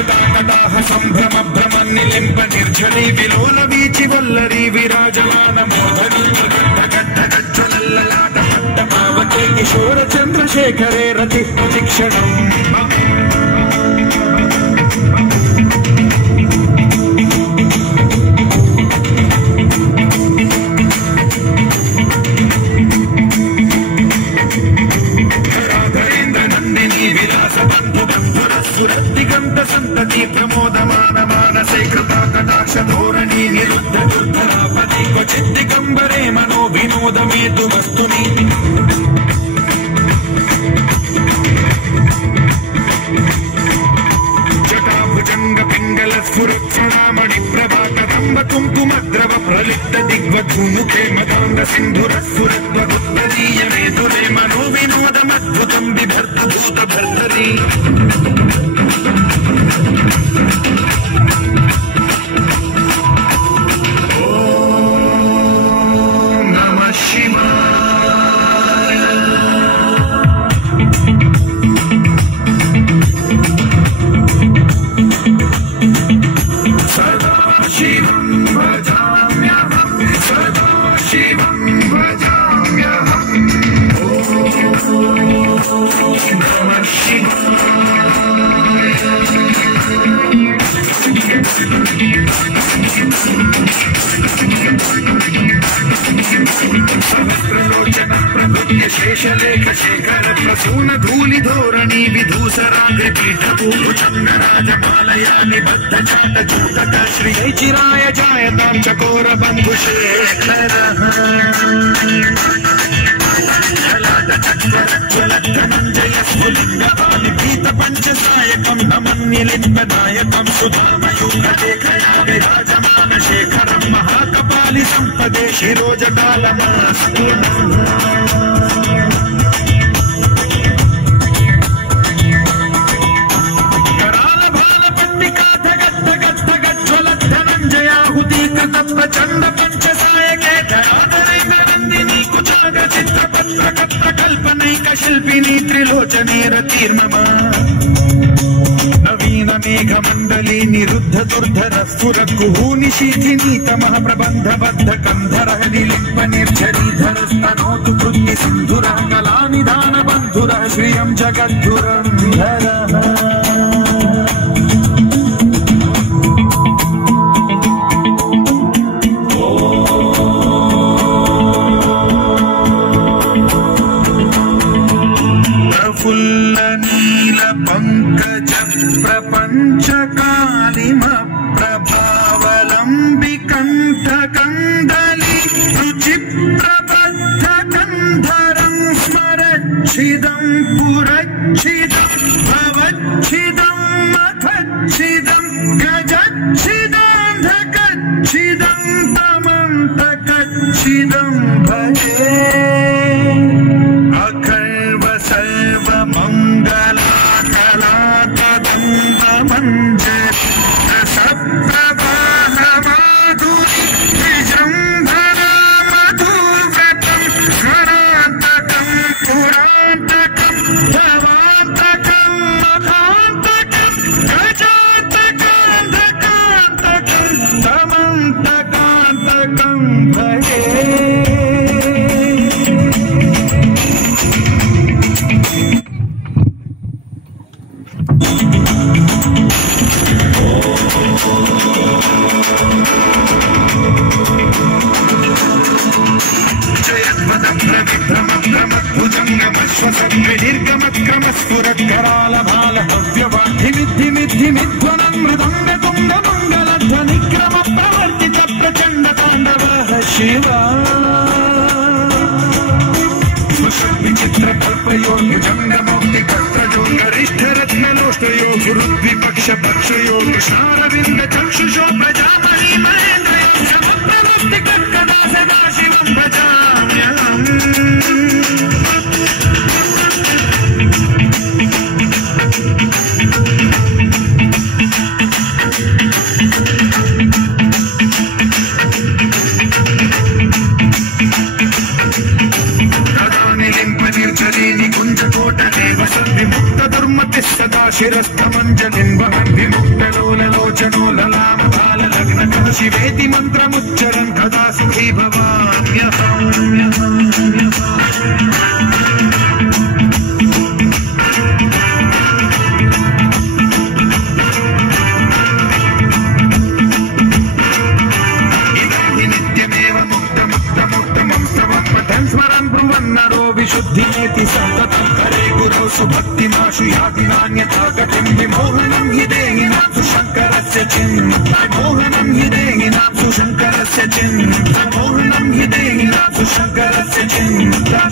జటాకటాహ సంభ్రమ భ్రమన్నిలింప నిర్జరీ విలోల వీచి వల్లరీ విరాజమాన మోహనీ గడ్డగజ్జలల్లలాట పట్టమావకే కిశోర చంద్రశేఖరే రతి ప్రతిక్షణం దిగంత సంతతి ప్రమోదమాన మానసే కృతా కటాక్ష ధోరణి నిరుద్ధ దుర్ధరాపతి క్వచిత్ దిగంబరే మనో వినోదమేతు వస్తుని జటాభుజంగ పింగళ స్ఫురక్షణామణి ప్రభా కదంబ కుంకుమద్రవ ప్రలిప్త దిగ్వధూముఖే మదాంగ సింధుర స్ఫురత్వరుత్తరీయమేతులే మనో వినోదమద్భుతం బిభర్త భూత భర్తరీ सहस्रलोचन प्रभृत्य शेषलेख शेखर प्रसून धूलि धोरणी विधूसराग्र पीठ पूर्वचंद्रराजमालया निबद्ध चाट चूटक श्री चिराय जायतां चकोर बंधु शेखर धनंजय स्फुलिंगपालि पीत पंचसायकं नमन्यलिम्बदायकं सुधामयूखलेखया विराजमान शेखरं महाकपालि संपदे शिरोजटालमास्तु कराल भाल पट्टिका धगद् धगद् धगद् ज्वलत् धनंजयाहुति कत प्रचंड पंचसायके धराधरेन्द्र नंदिनी कुचाग चित्रपत्र कत्र कल्पनैक शिल्पिनी त्रिलोचने रतिर्नमा नवीन मेघ मंडली निरुद्ध दुर्धर स्फुर कुहूनि शीथिनी तमः प्रबंध बद्ध कंधर निलिंप निर्झरीधर स्तनोतु कृत्य सिंधुर कला निधान बंधुर श्रियं जगद्धुरंधर प्रफुल्ल नील पंकज प्रपंच कालिम प्रभावलंबि कंठ कंदली रुचि प्रबद्ध कंधरं स्मरच्छिदं पुरच्छिदं भवच्छिदं मखच्छिदं गजच्छिदान्धकच्छिदं तमन्तकच्छिदं भजे अखर्व सर्व मंगला कला तदंत मंजर सप्रवाह माधुरी विजृंभणा मधुव्रतं स्मरान्तकं पुरान्तकं धवान्तकं मखान्तकं गजान्तकान्तकान्तकं तमन्तकान्तकं भजे कराल भाल हव्यवाधिमिद्धिमिद्धिमिध्वनं मृदंग तुंग मंगलध्वनि क्रम प्रवर्तित प्रचंड तांडवः शिवा विचित्र कल्पयोग भुजंग मौक्ति कर्तयो गरिष्ठ रत्नलोष्टयो गुरुद्विपक्ष पक्षयो कृष्णारविंद चक्षुषो प्रजापति महेन्द्रयो समप्रमुक्ति कर्कदा सदा शिवं भजाम्यहम् सदा शिरस्थ मंजरी लिम्बहन् विमुक्तलोललोचनो ललामकाललग्नकः शिवेति मन्त्रमुच्चरन् कदा सुखी भवाम्यहम्। स्मरन् ब्रुवन्नरो विशुद्धिमेति सन्ततं करे गुरो सुभक्तिमाशु याति नान्यथा गतिं विमोहनं हि देहिनांसु शङ्करस्य चिन्मोहनं हि देहिनांसु शङ्करस्य चिन्मोहनं हि देहिनांसु शङ्करस्य चिन्ता।